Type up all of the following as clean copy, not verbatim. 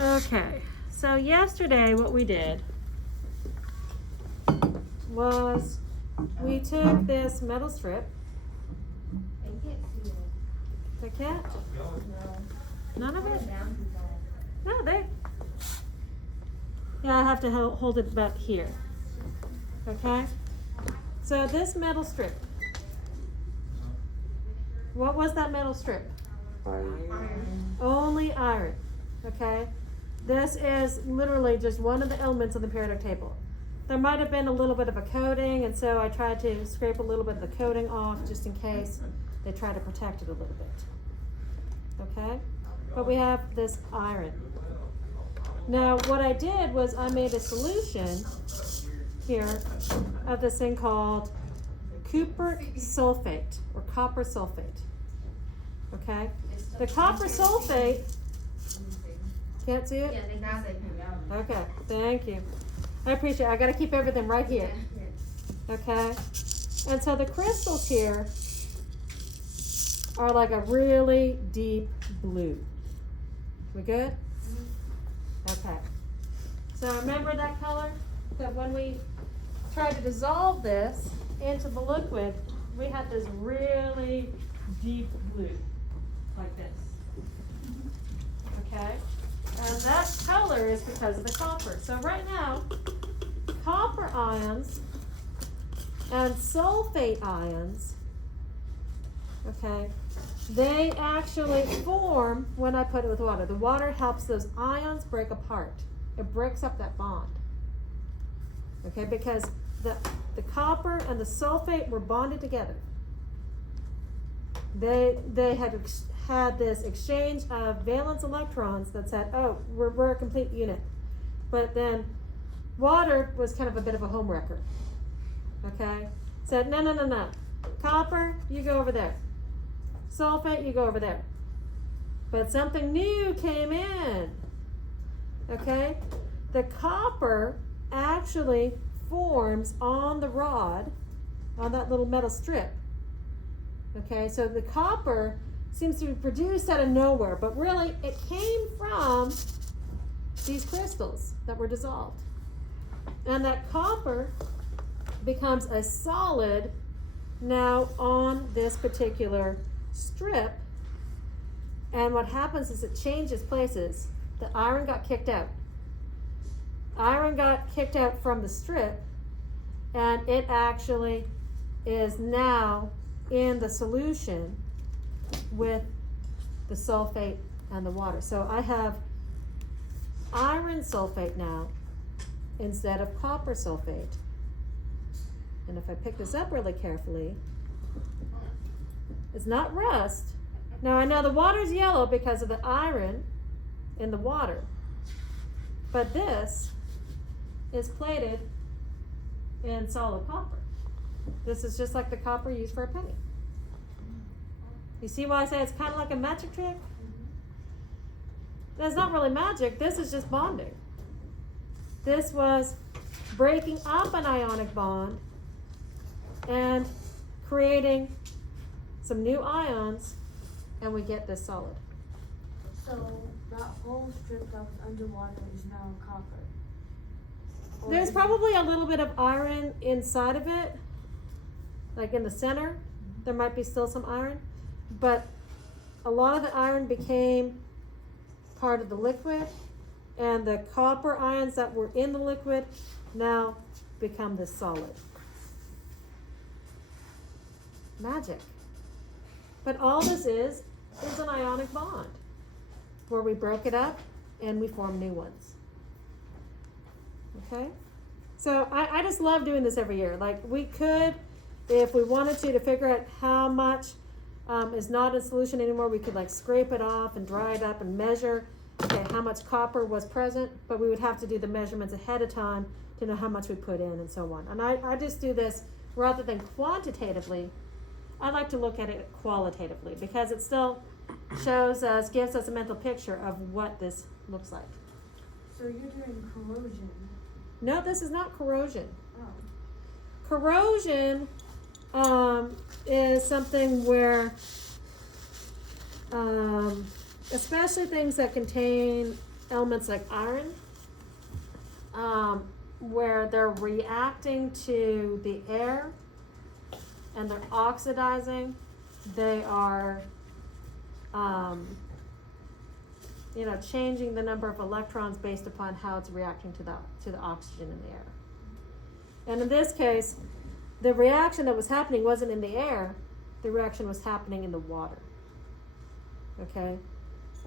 Okay, so yesterday what we did was we took this metal strip. They can't? None of it? No, they. Yeah, I have to hold it about here. Okay? So this metal strip. What was that metal strip? Iron. Only iron. Okay? This is literally just one of the elements on the periodic table. There might have been a little bit of a coating, and so I tried to scrape a little bit of the coating off just in case they try to protect it a little bit. Okay? But we have this iron. Now, what I did was I made a solution here of this thing called copper sulfate or copper sulfate. Okay? The copper sulfate, can't see it? Okay, thank you. I appreciate it. I got to keep everything right here. Okay? And so the crystals here are like a really deep blue. We good? Okay. So remember that color? That when we tried to dissolve this into the liquid, we had this really deep blue, like this. Okay? And that color is because of the copper. So right now, copper ions and sulfate ions, okay, they actually form when I put it with water. The water helps those ions break apart. It breaks up that bond. Okay, because the copper and the sulfate were bonded together. They had this exchange of valence electrons that said, oh, we're a complete unit. But then water was kind of a bit of a homewrecker. Okay? Said, no. Copper, you go over there. Sulfate, you go over there. But something new came in. Okay? The copper actually forms on the rod, on that little metal strip. Okay, so the copper seems to be produced out of nowhere, but really it came from these crystals that were dissolved. And that copper becomes a solid now on this particular strip. And what happens is it changes places. The iron got kicked out. Iron got kicked out from the strip, and it actually is now in the solution with the sulfate and the water. So I have iron sulfate now instead of copper sulfate. And if I pick this up really carefully, it's not rust. Now I know the water's yellow because of the iron in the water, but this is plated in solid copper. This is just like the copper used for a penny. You see why I say it's kind of like a magic trick? That's not really magic. This is just bonding. This was breaking up an ionic bond and creating some new ions, and we get this solid. So that whole strip that was underwater is now copper. Or There's probably a little bit of iron inside of it, like in the center. There might be still some iron, but a lot of the iron became part of the liquid, and the copper ions that were in the liquid now become this solid. Magic. But all this is an ionic bond where we broke it up and we formed new ones. Okay? So I just love doing this every year. Like we could, if we wanted to figure out how much is not in solution anymore, we could like scrape it off and dry it up and measure how much copper was present, but we would have to do the measurements ahead of time to know how much we put in and so on. And I just do this rather than quantitatively. I like to look at it qualitatively because it still shows us, gives us a mental picture of what this looks like. So you're doing corrosion. No, this is not corrosion. Oh. Corrosion is something where, especially things that contain elements like iron, where they're reacting to the air and they're oxidizing, they are, changing the number of electrons based upon how it's reacting to the oxygen in the air. And in this case, the reaction that was happening wasn't in the air, the reaction was happening in the water. Okay?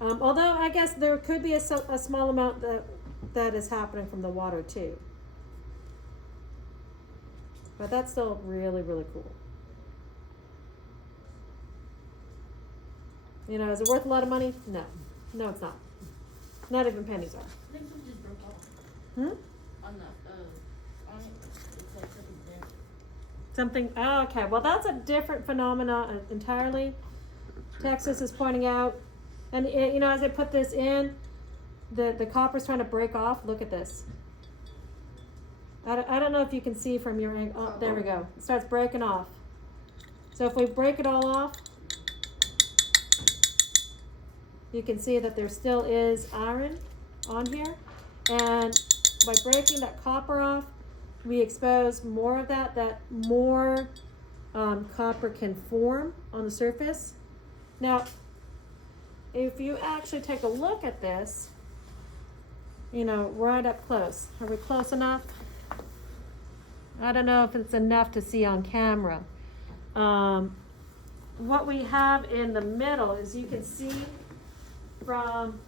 Although I guess there could be a small amount that is happening from the water too. But that's still really, really cool. Is it worth a lot of money? No. No, it's not. Not even pennies are. I think we just broke off. On the, on it, it said something there. Okay, well that's a different phenomena entirely. Texas is pointing out, and as I put this in, the copper's trying to break off. Look at this. I don't know if you can see from your angle. Oh, there we go. It starts breaking off. So if we break it all off, you can see that there still is iron on here. And by breaking that copper off, we expose more of that more copper can form on the surface. Now, if you actually take a look at this, right up close. Are we close enough? I don't know if it's enough to see on camera. What we have in the middle is you can see from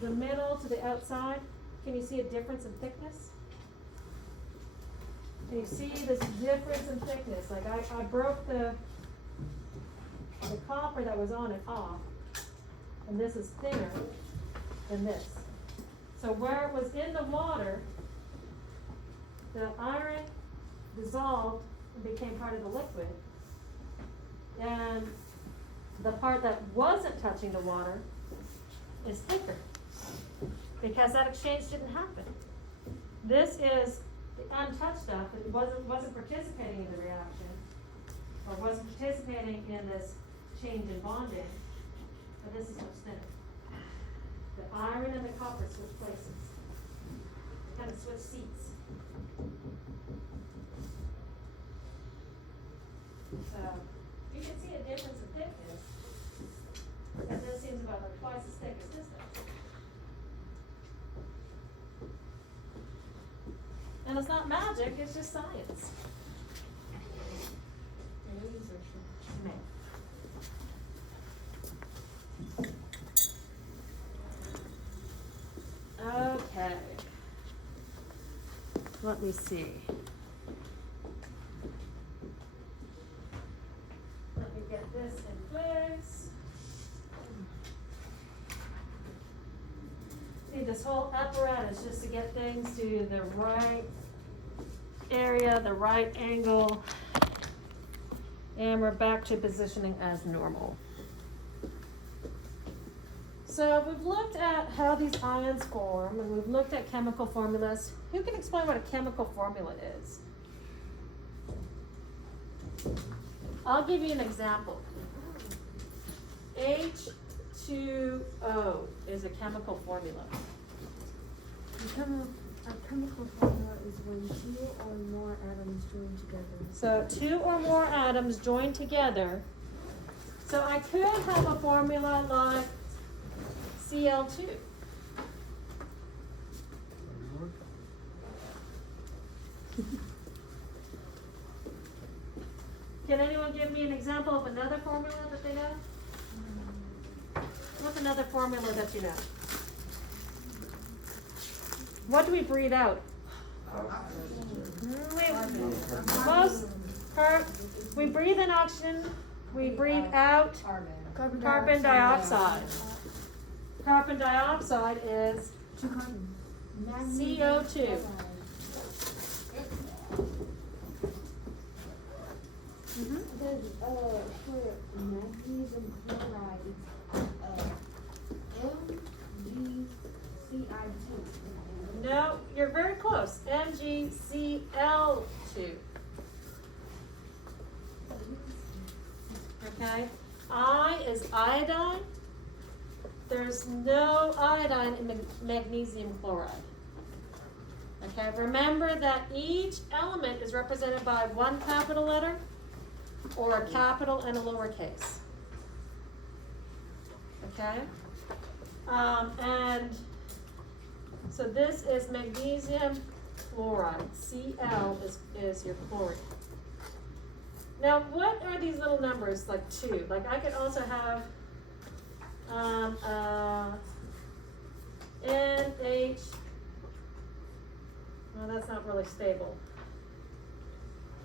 the middle to the outside. Can you see a difference in thickness? Can you see this difference in thickness? Like I broke the copper that was on it off, and this is thinner than this. So where it was in the water, the iron dissolved and became part of the liquid, and the part that wasn't touching the water is thicker because that exchange didn't happen. This is the untouched stuff that wasn't participating in the reaction or wasn't participating in this change in bonding, but this is much thinner. The iron and the copper switch places. They kind of switch seats. So you can see a difference in thickness. And this seems about like twice as thick as this does. And it's not magic, it's just science. Okay. Let me see. Let me get this in place. See, this whole apparatus just to get things to the right area, the right angle, and we're back to positioning as normal. So we've looked at how these ions form, and we've looked at chemical formulas. Who can explain what a chemical formula is? I'll give you an example. H2O is a chemical formula. A chemical formula is when two or more atoms join together. So two or more atoms join together. So I could have a formula like Cl2. Can anyone give me an example of another formula that they know? What's another formula that you know? What do we breathe out? We breathe in oxygen, we breathe out carbon dioxide. Carbon dioxide is CO2. For magnesium chloride, MgCl2. No, you're very close. MgCl2. Okay. I is iodine. The there's no iodine in magnesium chloride. Okay, remember that each element is represented by one capital letter or a capital and a lowercase. Okay? And so this is magnesium chloride. Cl is your chlorine. Now, what are these little numbers like 2? Like I could also have NH. Well, that's not really stable.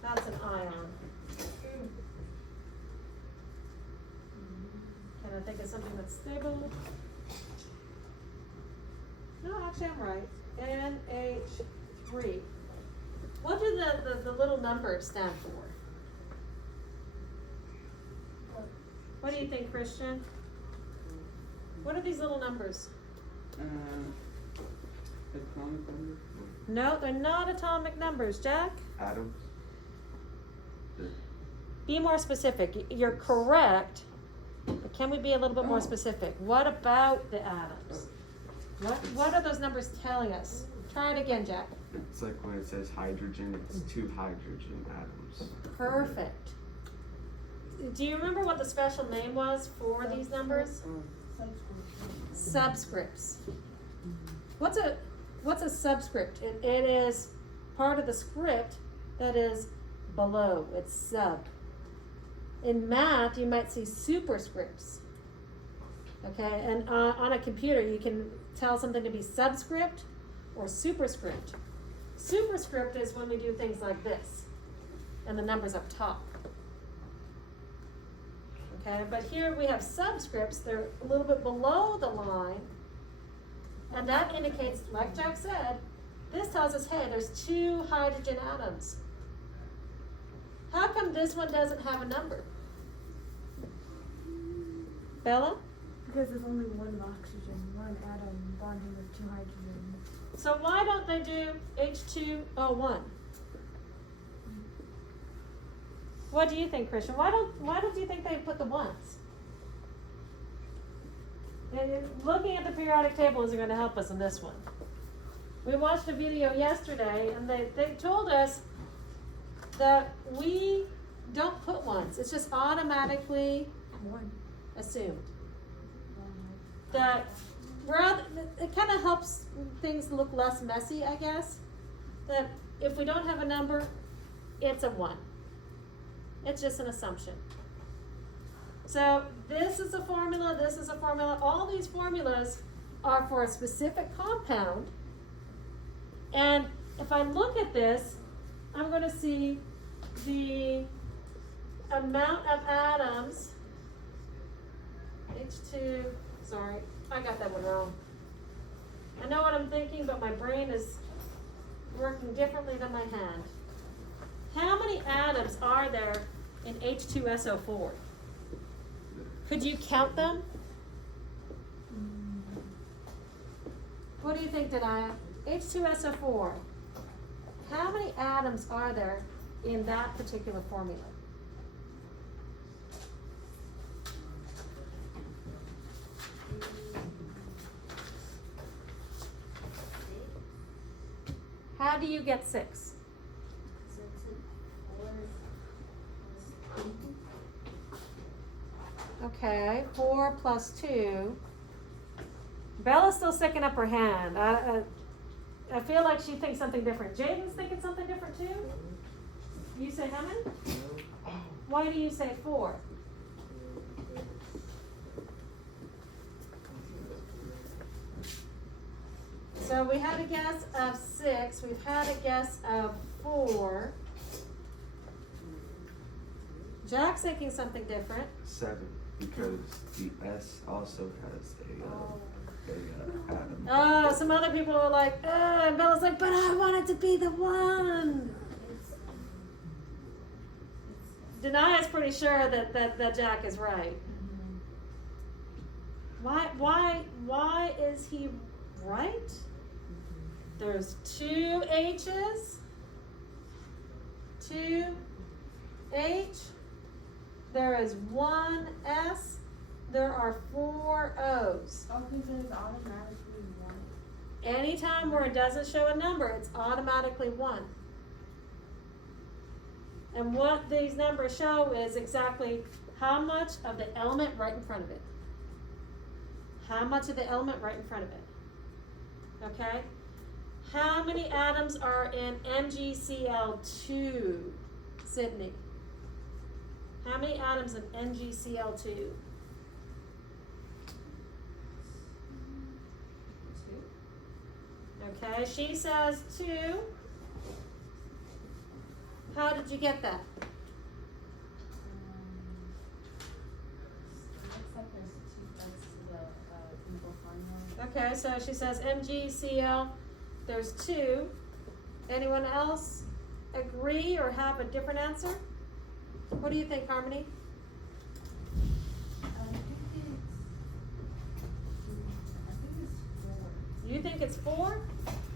That's an ion. Can I think of something that's stable? No, actually I'm right. NH3. What do the little numbers stand for? What do you think, Christian? What are these little numbers? Atomic number? No, they're not atomic numbers. Jack? Atoms? Be more specific. You're correct. But can we be a little bit more specific? What about the atoms? What are those numbers telling us? Try it again, Jack. It's like when it says hydrogen, it's 2 hydrogen atoms. Perfect. Do you remember what the special name was for these numbers? Subscripts. What's a subscript? It is part of the script that is below. It's sub. In math, you might see superscripts. Okay, and on a computer, you can tell something to be subscript or superscript. Superscript is when we do things like this, and the number's up top. Okay, but here we have subscripts. They're a little bit below the line, and that indicates, like Jack said, this tells us, hey, there's 2 hydrogen atoms. How come this one doesn't have a number? Bella? Because there's only one oxygen, one atom bonding with 2 hydrogens. So why don't they do H2O1? What do you think, Christian? Why don't you think they put the ones? And looking at the periodic table isn't going to help us in this one. We watched a video yesterday, and they told us that we don't put ones. It's just automatically assumed. That it kind of helps things look less messy, I guess. That if we don't have a number, it's a 1. It's just an assumption. So this is a formula, this is a formula. All these formulas are for a specific compound. And if I look at this, I'm going to see the amount of atoms. H2, sorry, I got that one wrong. I know what I'm thinking, but my brain is working differently than my hand. How many atoms are there in H2SO4? Could you count them? What do you think, Denaya? H2SO4. How many atoms are there in that particular formula? How do you get 6? Okay, 4 plus 2. Bella's still sticking up her hand. I feel like she thinks something different. Jaden's thinking something different too? You say how many? Why do you say 4? So we had a guess of 6. We've had a guess of 4. Jack's thinking something different. 7, because the S also has a atom. Oh, some other people are like, and Bella's like, but I want it to be the 1. Denaya's pretty sure that Jack is right. Why is he right? There's 2 H's, 2 H, there is 1 S, there are 4 O's. Oh, because it's automatically one. Anytime where it doesn't show a number, it's automatically 1. And what these numbers show is exactly how much of the element right in front of it. How much of the element right in front of it. Okay? How many atoms are in MgCl2, Sydney? How many atoms in MgCl2? 2. Okay, she says 2. How did you get that? Looks like there's 2 parts to the chemical formula. Okay, so she says MgCl, there's 2. Anyone else agree or have a different answer? What do you think, Harmony? I think it's 4. You think it's 4?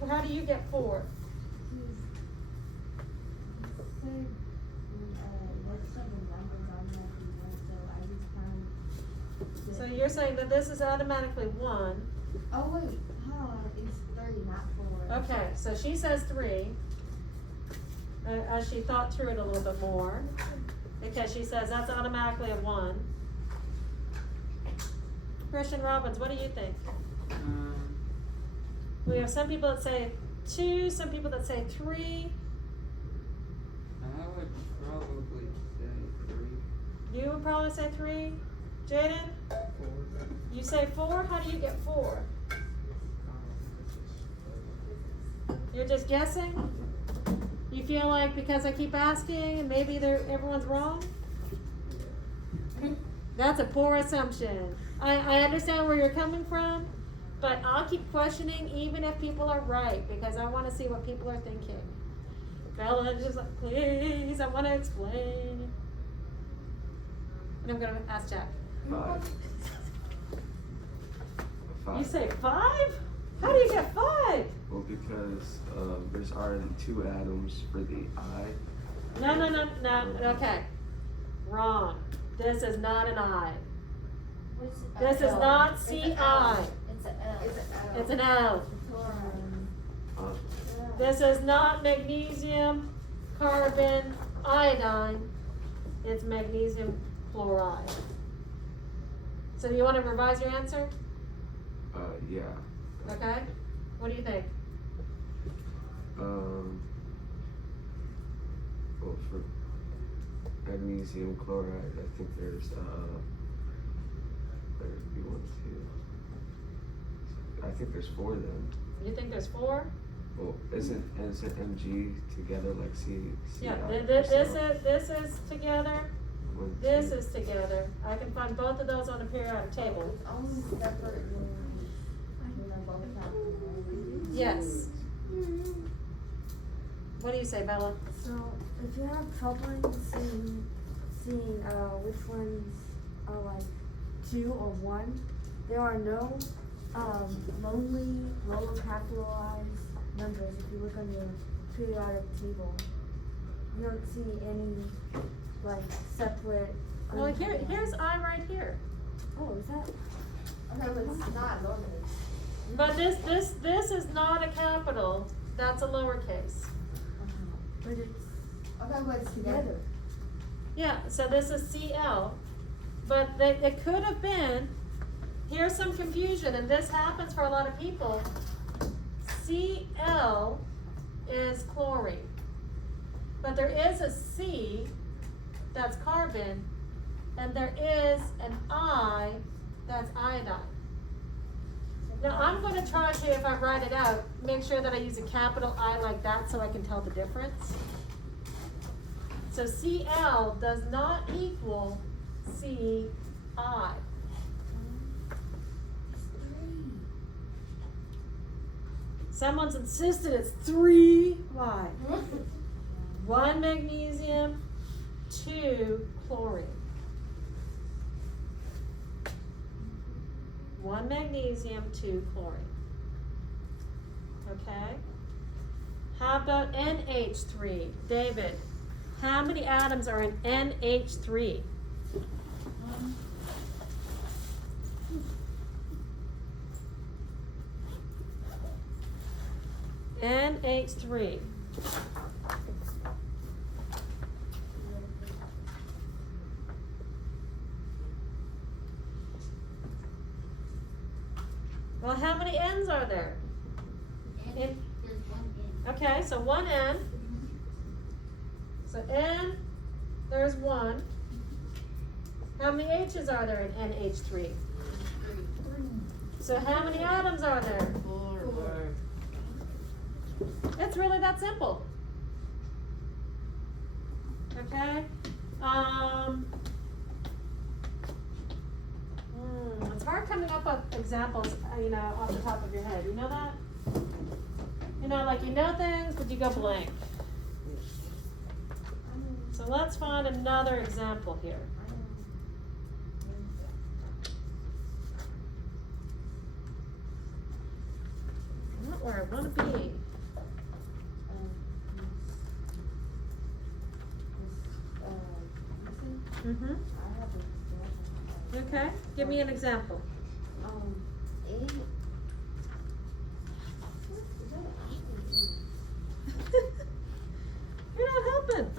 Well, how do you get 4? So you're saying that this is automatically 1. Oh wait, hold on, it's 3, not 4. Okay, so she says 3. As she thought through it a little bit more, because she says that's automatically a 1. Christian Robbins, what do you think? We have some people that say 2, some people that say 3. I would probably say 3. You would probably say 3. Jaden? 4. You say 4? How do you get 4? You're just guessing? You feel like because I keep asking and maybe everyone's wrong? That's a poor assumption. I understand where you're coming from, but I'll keep questioning even if people are right because I want to see what people are thinking. Bella is just like, please, I want to explain. And I'm going to ask Jack. 5. You say 5? How do you get 5? Well, because there's already 2 atoms for the I. No. Okay. Wrong. This is not an I. This is not CI. It's an L. It's an L. This is not magnesium, carbon, iodine. It's magnesium chloride. So you want to revise your answer? Yeah. Okay. What do you think? Well, for magnesium chloride, I think there's there's B1, 2. I think there's 4 then. You think there's 4? Well, isn't Mg together like C? Yeah. CI? This is together. 1, This 2. is together. I can find both of those on the periodic table. It's only separate when they're both happening. Yes. What do you say, Bella? So if you have trouble seeing which ones are like 2 or 1, there are no lonely lower capitalized numbers if you look on your periodic table. You don't see any like separate. Well, here's I right here. Oh, is that? Okay, but it's not normally. But this is not a capital. That's a lowercase. But it's Okay, but it's together. Yeah. So this is CL, but it could have been. Here's some confusion, and this happens for a lot of people. Cl is chlorine, but there is a C that's carbon, and there is an I that's iodine. Now I'm going to try to, if I write it out, make sure that I use a capital I like that so I can tell the difference. So Cl does not equal Ci. Someone's insisted it's 3. Why? 1 magnesium, 2 chlorine. 1 magnesium, 2 chlorine. Okay? How about NH3? David, how many atoms are in NH3? NH3. Well, how many N's are there? And In- there's one in. Okay, so one N. So N, there's one. How many H's are there in NH3? Three. So how many atoms are there? Four. It's really that simple. Okay? It's hard coming up with examples, off the top of your head. You know that? Like you know things, but you go blank. So let's find another example here. Not where I want to be. Mm-hmm. I have an example. Okay, give me an example. A. You're not helping.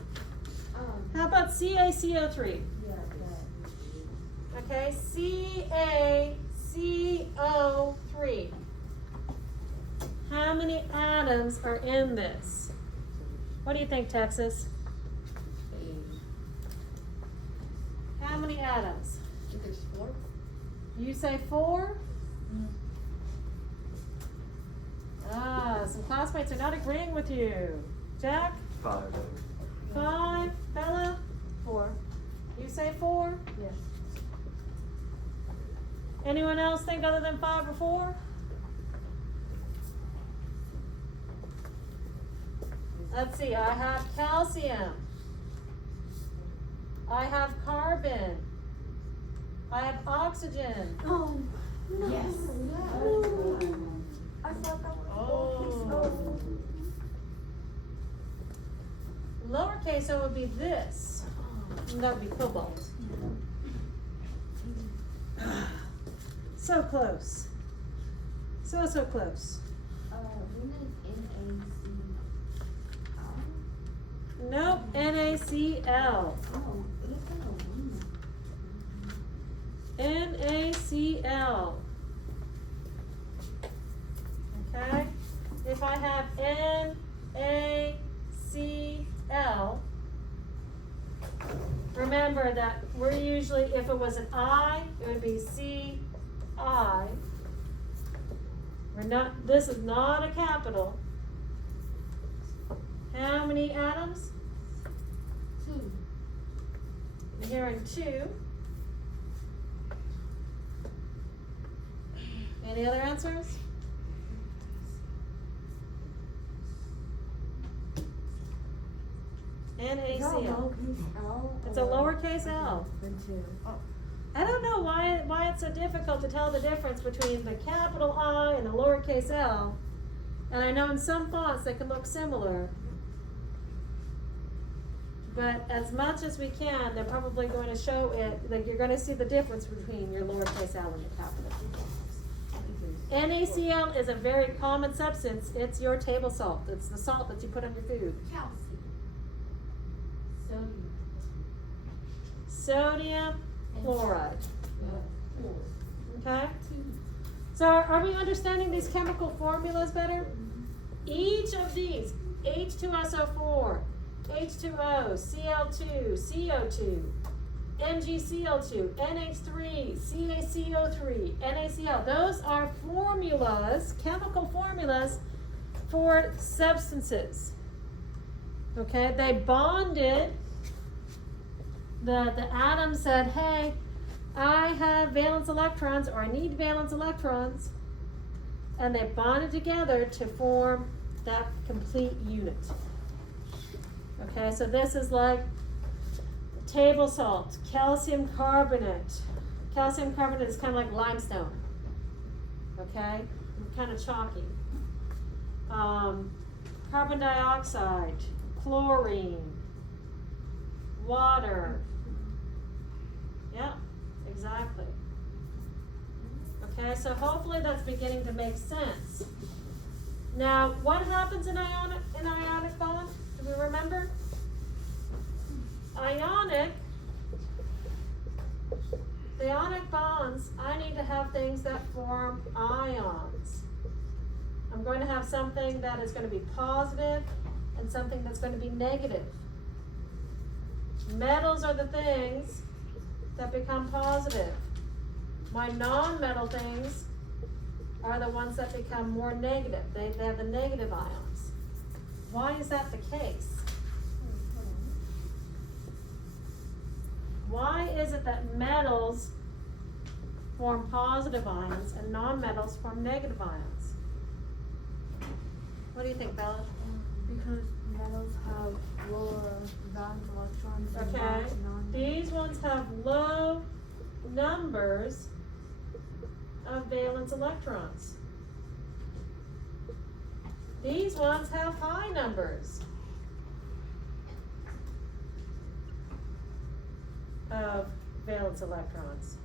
How about CaCO3? Yeah, Okay, CaCO3. How many atoms are in this? What do you think, Texas? How many atoms? I think there's 4. You say 4? Some classmates are not agreeing with you. Jack? 5. 5? Bella? 4. You say 4? Yes. Anyone else think other than 5 or 4? Let's see, I have calcium. I have carbon. I have oxygen. Oh, no. Yes. No. I thought that was Oh. Lowercase o would be this. And that would be cobalt. So close. So close. When is NaCl? Nope, NaCl. Oh, it's like a wing. NaCl. Okay? If I have NaCl, remember that we're usually, if it was an I, it would be CI. This is not a capital. How many atoms? 2. I'm hearing 2. Any other answers? NaCl. It's a lowercase l. Then 2. I don't know why it's so difficult to tell the difference between the capital I and the lowercase l. And I know in some fonts they can look similar. But as much as we can, they're probably going to show it, like you're going to see the difference between your lowercase l and your capital. NaCl is a very common substance. It's your table salt. It's the salt that you put on your food. Calcium. Sodium. Sodium chloride. 4. Okay? So are we understanding these chemical formulas better? Each of these, H2SO4, H2O, Cl2, CO2, NgCl2, NH3, CaCO3, NaCl. Those are formulas, chemical formulas for substances. Okay, they bonded. The atom said, hey, I have valence electrons, or I need valence electrons, and they bonded together to form that complete unit. Okay, so this is like table salt, calcium carbonate. Calcium carbonate is kind of like limestone. Okay, kind of chalky. Carbon dioxide, chlorine, water. Yeah, exactly. Okay, so hopefully that's beginning to make sense. Now, what happens in ionic bond? Do we remember? The ionic bonds, I need to have things that form ions. I'm going to have something that is going to be positive and something that's going to be negative. Metals are the things that become positive. My non-metal things are the ones that become more negative. They have the negative ions. Why is that the case? Why is it that metals form positive ions and non-metals form negative ions? What do you think, Bella? Because metals have lower valence electrons than Okay, non-metals. these ones have low numbers of valence electrons. These ones have high numbers of valence electrons.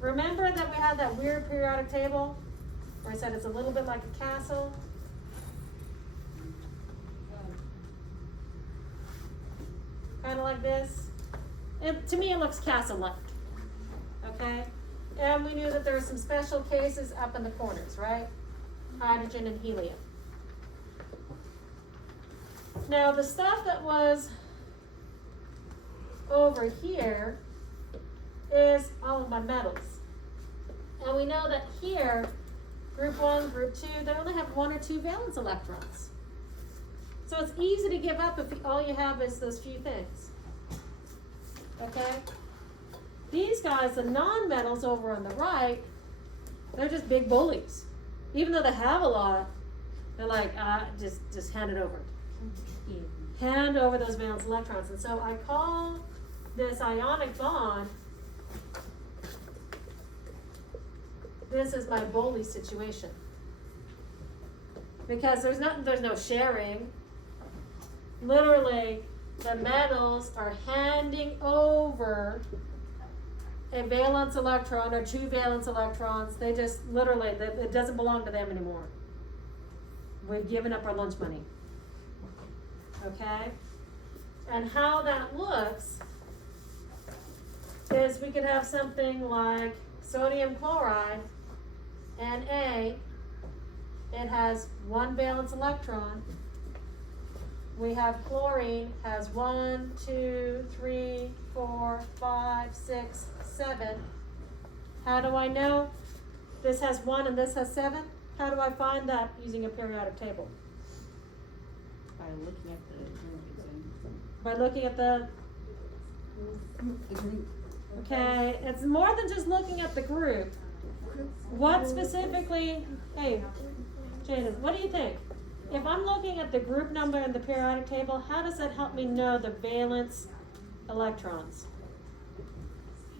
Remember that we had that weird periodic table where I said it's a little bit like a castle? Kind of like this. To me, it looks castle-like. Okay? And we knew that there were some special cases up in the corners, right? Hydrogen and helium. Now, the stuff that was over here is all of my metals. And we know that here, group 1, group 2, they only have 1 or 2 valence electrons. So it's easy to give up if all you have is those few things. Okay? These guys, the non-metals over on the right, they're just big bullies. Even though they have a lot, they're like, just hand it over. Hand over those valence electrons. And so I call this ionic bond, this is my bully situation. Because there's no sharing. Literally, the metals are handing over a valence electron or 2 valence electrons. They just literally, it doesn't belong to them anymore. We've given up our lunch money. Okay? And how that looks is we could have something like sodium chloride, Na. It has 1 valence electron. We have chlorine has 1, 2, 3, 4, 5, 6, 7. How do I know this has 1 and this has 7? How do I find that using a periodic table? By looking at the By looking at the, group. okay, it's more than just looking at the group. What specifically, hey, Jada, what do you think? If I'm looking at the group number in the periodic table, how does that help me know the valence electrons?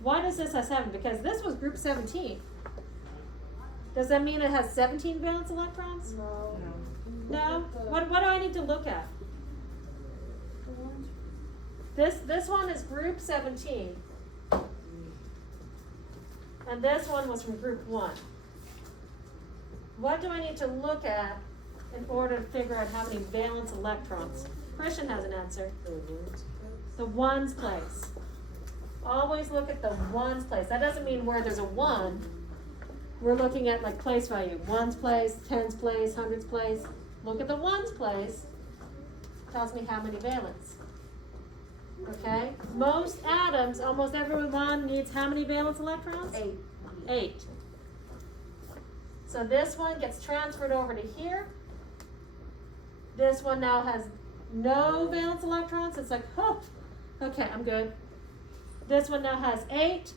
Why does this have 7? Because this was group 17. Does that mean it has 17 valence electrons? No. No? What do I need to look at? This one is group 17. And this one was from group 1. What do I need to look at in order to figure out how many valence electrons? Christian has an answer. The ones place. Always look at the ones place. That doesn't mean where there's a 1. We're looking at like place value. Ones place, tens place, hundreds place. Look at the ones place. Tells me how many valence. Okay? Most atoms, almost everyone needs how many valence electrons? 8. 8. So this one gets transferred over to here. This one now has no valence electrons. It's like, oh, okay, I'm good. This one now has 8.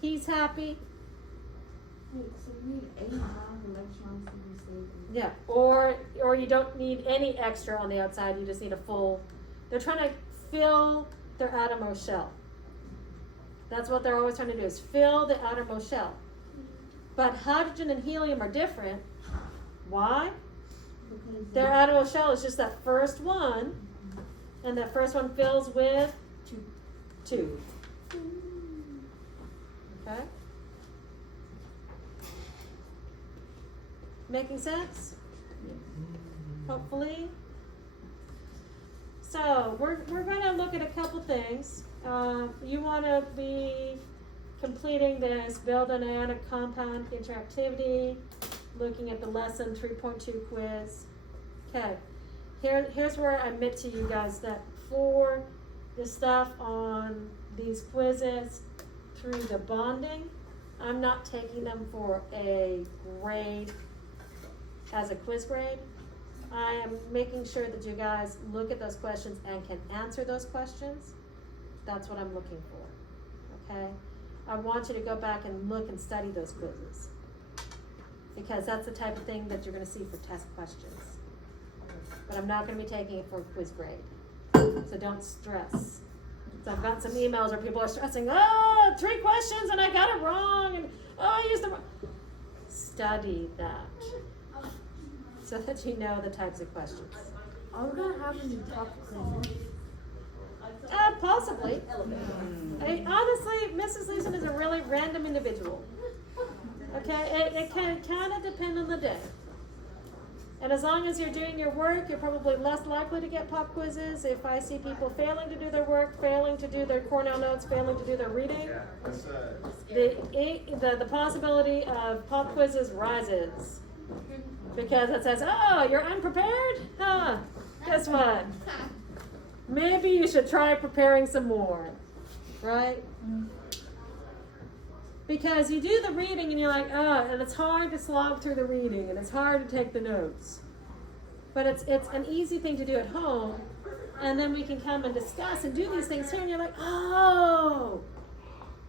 He's happy. Wait, so we need 8 electrons to be saved. Yeah, or you don't need any extra on the outside. You just need a full. They're trying to fill their outermost shell. That's what they're always trying to do, is fill the outermost shell. But hydrogen and helium are different. Why? Because Their outermost shell is just that first one, and that first one fills with 2. Okay? Making sense? Hopefully. So we're going to look at a couple things. You want to be completing this build an ionic compound interactivity, looking at the lesson 3.2 quiz. Okay, here's where I admit to you guys that for the stuff on these quizzes through the bonding, I'm not taking them for a grade as a quiz grade. I am making sure that you guys look at those questions and can answer those questions. That's what I'm looking for, okay? I want you to go back and look and study those quizzes, because that's the type of thing that you're gonna see for test questions. But I'm not gonna be taking it for a quiz grade, so don't stress. So I've got some emails where people are stressing, 3 questions and I got it wrong, and I used the wrong. Study that, so that you know the types of questions. Are we gonna have any pop quizzes? Possibly. Honestly, Mrs. Leeson is a really random individual. Okay, it can kind of depend on the day. And as long as you're doing your work, you're probably less likely to get pop quizzes. If I see people failing to do their work, failing to do their Cornell notes, failing to do their reading, the possibility of pop quizzes rises. Because it says, oh, you're unprepared? Huh, guess what? Maybe you should try preparing some more, right? Because you do the reading and you're like, and it's hard to slog through the reading and it's hard to take the notes. But it's an easy thing to do at home, and then we can come and discuss and do these things here, and you're like, oh,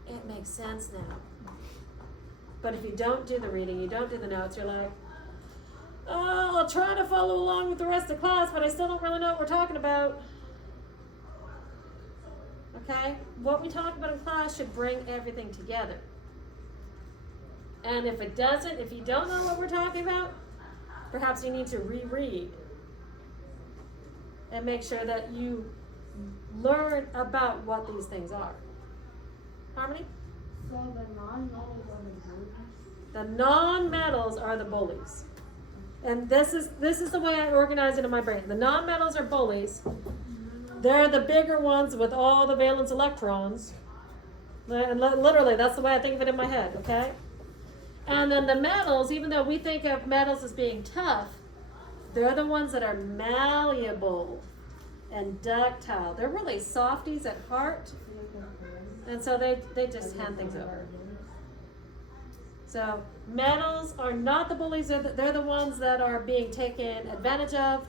it makes sense now. But if you don't do the reading, you don't do the notes, you're like, oh, I'll try to follow along with the rest of the class, but I still don't really know what we're talking about. Okay? What we talk about in class should bring everything together. And if it doesn't, if you don't know what we're talking about, perhaps you need to reread and make sure that you learn about what these things are. Harmony? So the non-metals are the bullies? The non-metals are the bullies. And this is the way I organize it in my brain. The non-metals are bullies. They're the bigger ones with all the valence electrons. And literally, that's the way I think of it in my head, okay? And then the metals, even though we think of metals as being tough, they're the ones that are malleable and ductile. They're really softies at heart. And so they just hand things over. So metals are not the bullies. They're the ones that are being taken advantage of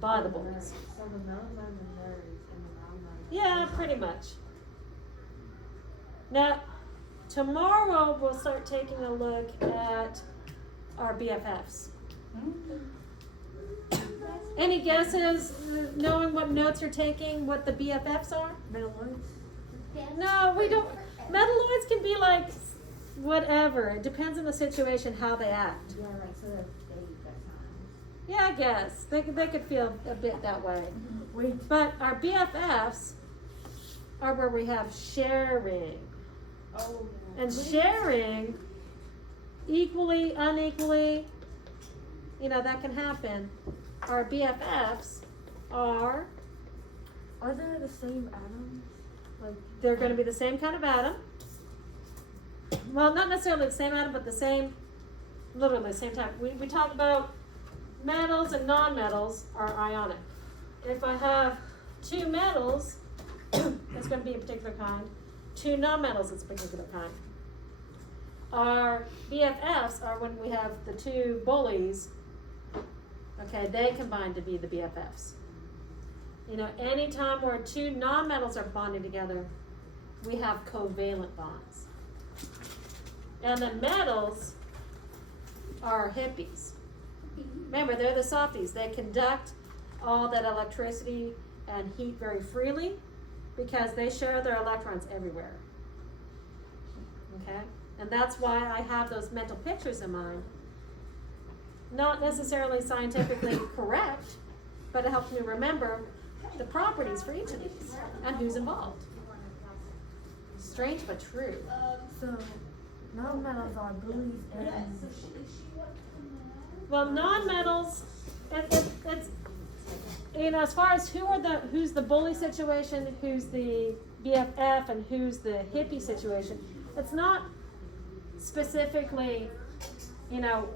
by the bullies. So the metals are the nerds and the non-metals. Yeah, pretty much. Now, tomorrow we'll start taking a look at our BFFs. Any guesses, knowing what notes you're taking, what the BFFs are? Metalloids? No, we don't. Metalloids can be like whatever. It depends on the situation, how they act. Yeah, like so that they got time. Yeah, I guess. They could feel a bit that way. Wait, But our BFFs are where we have sharing. Oh, And sharing, equally, unequally, that can happen. Our BFFs are they the same atoms? Like they're going to be the same kind of atom. Well, not necessarily the same atom, but literally the same type. We talk about metals and non-metals are ionic. If I have 2 metals, it's going to be a particular kind. 2 non-metals, it's a particular kind. Our BFFs are when we have the 2 bullies, okay, they combine to be the BFFs. Anytime where 2 non-metals are bonding together, we have covalent bonds. And the metals are hippies. Remember, they're the softies. They conduct all that electricity and heat very freely because they share their electrons everywhere. Okay? And that's why I have those mental pictures in mind. Not necessarily scientifically correct, but it helps me remember the properties for each of these and who's involved. Strange but true. so non-metals are bullies and Well, non-metals, it's, you know, as far as who's the bully situation, who's the BFF, and who's the hippie situation, it's not specifically, you know,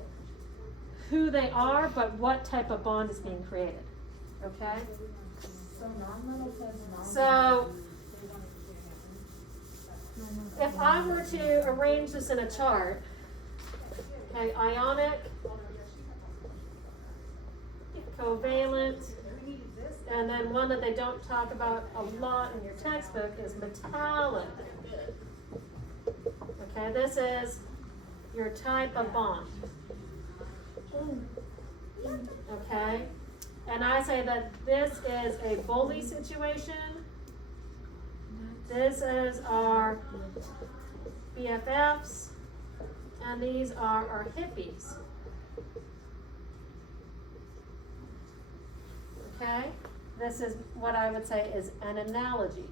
who they are, but what type of bond is being created, okay? So non-metal says non-metal. So, if I were to arrange this in a chart, okay, ionic, covalent, and then one that they don't talk about a lot in your textbook is metallic. Okay, this is your type of bond. Okay, and I say that this is a bully situation. This is our BFFs, and these are our hippies. Okay, this is what I would say is an analogy.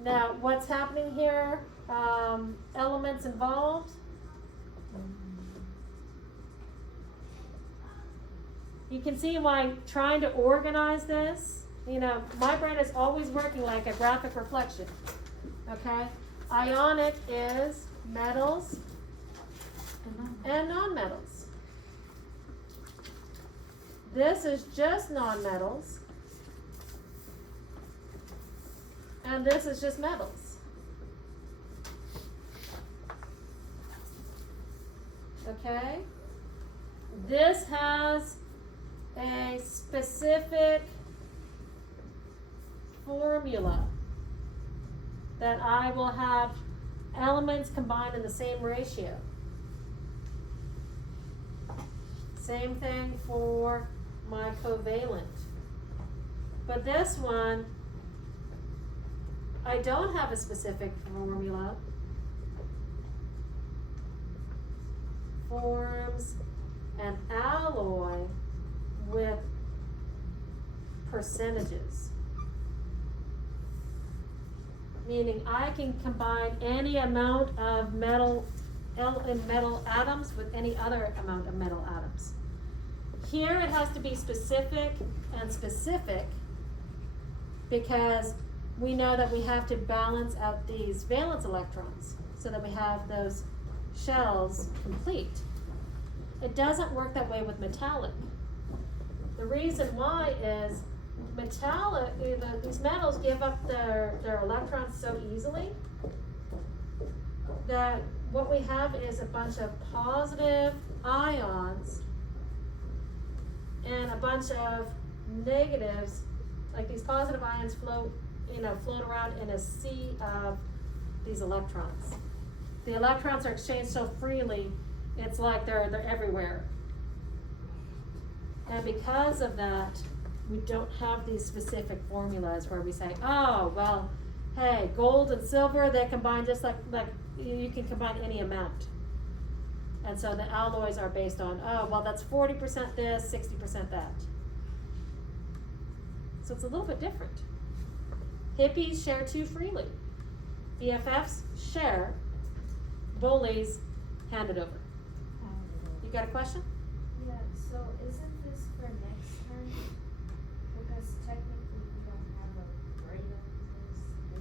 Now, what's happening here? Elements involved. You can see why trying to organize this, you know, my brain is always working like a graphic reflection. Okay? Ionic is metals and non-metals. This is just non-metals. And this is just metals. Okay? This has a specific formula that I will have elements combined in the same ratio. Same thing for my covalent. But this one, I don't have a specific formula. Forms an alloy with percentages. Meaning I can combine any amount of metal atoms with any other amount of metal atoms. Here it has to be specific and specific because we know that we have to balance out these valence electrons so that we have those shells complete. It doesn't work that way with metallic. The reason why is metallic, these metals give up their electrons so easily that what we have is a bunch of positive ions and a bunch of negatives. Like these positive ions float around in a sea of these electrons. The electrons are exchanged so freely, it's like they're everywhere. And because of that, we don't have these specific formulas where we say, oh, well, hey, gold and silver, they combine just like you can combine any amount. And so the alloys are based on, oh, well, that's 40% this, 60% that. So it's a little bit different. Hippies share too freely. BFFs share. Bullies hand it over. You got a question? Yeah, so isn't this for next term? Because technically we don't have a grade on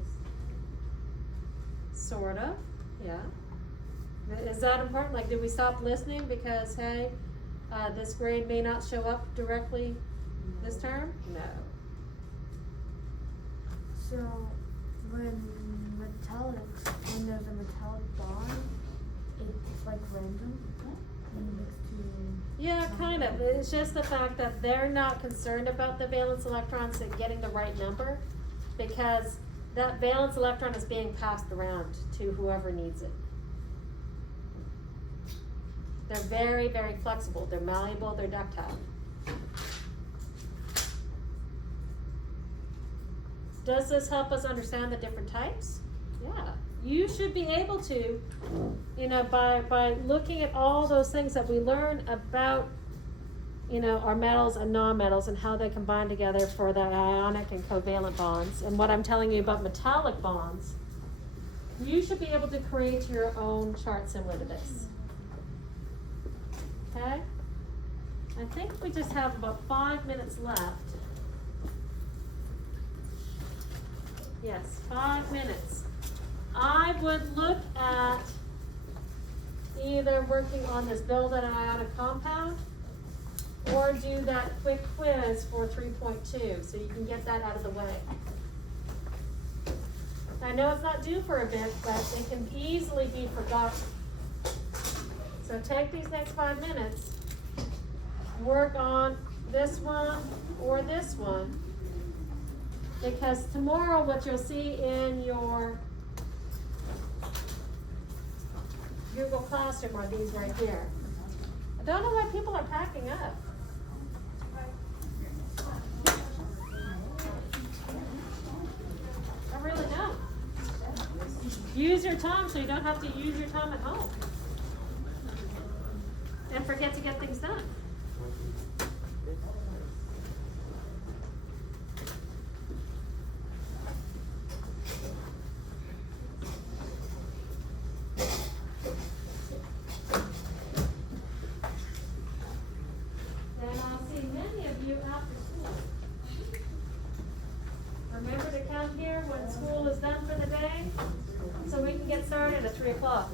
this Sort of, yeah. Is that important? Like, did we stop listening because, hey, this grade may not show up directly this term? No. So when there's a metallic bond, it's like random. Yeah, kind of. It's just the fact that they're not concerned about the valence electrons and getting the right number because that valence electron is being passed around to whoever needs it. They're very, very flexible. They're malleable, they're ductile. Does this help us understand the different types? Yeah. You should be able to, by looking at all those things that we learn about, our metals and non-metals and how they combine together for the ionic and covalent bonds. And what I'm telling you about metallic bonds, you should be able to create your own chart similar to this. Okay? I think we just have about 5 minutes left. Yes, 5 minutes. I would look at either working on this build an ionic compound or do that quick quiz for 3.2 so you can get that out of the way. I know it's not due for a bit, but it can easily be forgotten. So take these next 5 minutes, work on this one or this one, because tomorrow what you'll see in your Google Classroom are these right here. I don't know why people are packing up. I really don't. Use your time so you don't have to use your time at home. And forget to get things done. Then I'll see many of you after school. Remember to come here when school is done for the day, so we can get started at 3 o'clock.